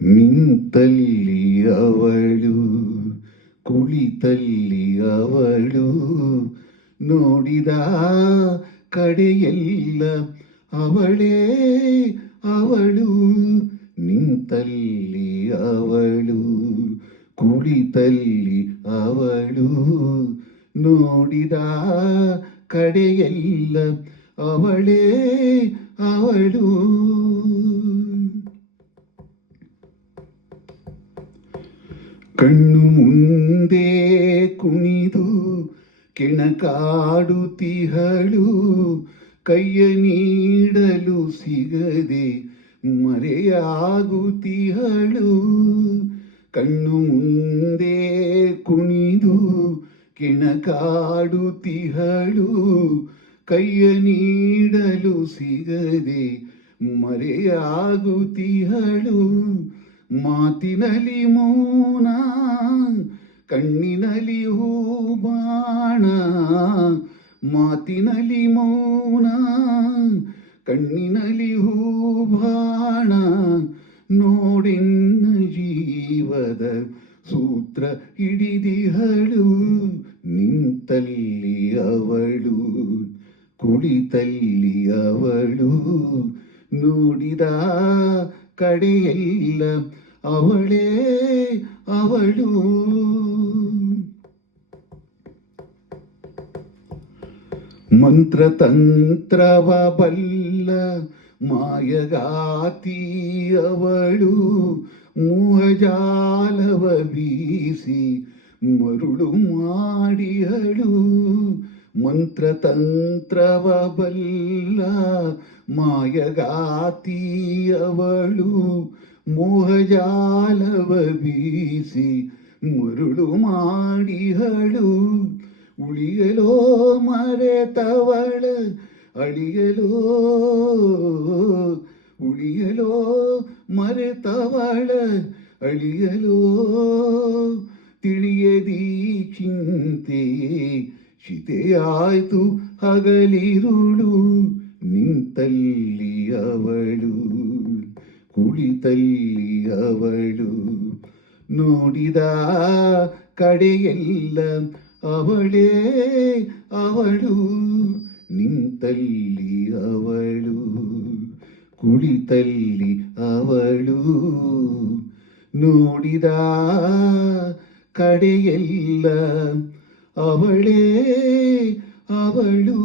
ನಿಂತಲ್ಲಿ ಅವಳು, ಕುಳಿತಲ್ಲಿ ಅವಳು, ನೋಡಿದ ಕಡೆಯೆಲ್ಲ ಅವಳೇ ಅವಳು. ನಿಂತಲ್ಲಿ ಅವಳು, ಕುಳಿತಲ್ಲಿ ಅವಳು, ನೋಡಿದ ಕಡೆಯೆಲ್ಲ ಅವಳೇ ಅವಳು. ಕಣ್ಣು ಮುಂದೆ ಕುಣಿದು ಕೆಣಕಾಡುತ್ತಿಹಳು, ಕೈಯ ನೀಡಲು ಸಿಗದೆ ಮರೆಯಾಗುತ್ತಿಹಳು. ಕಣ್ಣು ಮುಂದೆ ಕುಣಿದು ಕೆಣಕಾಡುತ್ತಿಹಳು, ಕೈಯ ನೀಡಲು ಸಿಗದೆ ಮರೆಯಾಗುತ್ತಿಹಳು. ಮಾತಿನಲ್ಲಿ ಮೌನ, ಕಣ್ಣಿನಲ್ಲಿ ಹೂಬಾಣ. ಮಾತಿನಲ್ಲಿ ಮೌನ, ಕಣ್ಣಿನಲ್ಲಿ ಹೂಬಾಣ. ನೋಡೆನ್ನ ಜೀವದ ಸೂತ್ರ ಹಿಡಿದಿಹಳು. ನಿಂತಲ್ಲಿ ಅವಳು, ಕುಳಿತಲ್ಲಿ ಅವಳು, ನೋಡಿದ ಕಡೆಯೆಲ್ಲ ಅವಳೇ ಅವಳು. ಮಂತ್ರತಂತ್ರವ ಬಲ್ಲ ಮಾಯಗಾತಿ ಅವಳು, ಮೋಹಜಾಲವ ಬೀಸಿ ಮರುಳು ಮಾಡಿಹಳು. ಮಂತ್ರತಂತ್ರವ ಬಲ್ಲ ಮಾಯಗಾತಿ ಅವಳು, ಮೋಹಜಾಲವ ಬೀಸಿ ಮರುಳು ಮಾಡಿಹಳು. ಉಳಿಯಲೋ ಮರೆತವಳ ಅಳಿಯಲೋ, ಉಳಿಯಲೋ ಮರೆತವಳ ಅಳಿಯಲೋ. ತಿಳಿಯದಿ ಚಿಂತೆ ಶಿತೆಯಾಯ್ತು ಹಗಲಿರುಳು. ನಿಂತಲ್ಲಿ ಅವಳು, ಕುಳಿತಲ್ಲಿ ಅವಳು, ನೋಡಿದ ಕಡೆಯೆಲ್ಲ ಅವಳೇ ಅವಳು. ನಿಂತಲ್ಲಿ ಅವಳು, ಕುಳಿತಲ್ಲಿ ಅವಳು, ನೋಡಿದ ಕಡೆಯೆಲ್ಲ ಅವಳೇ ಅವಳು.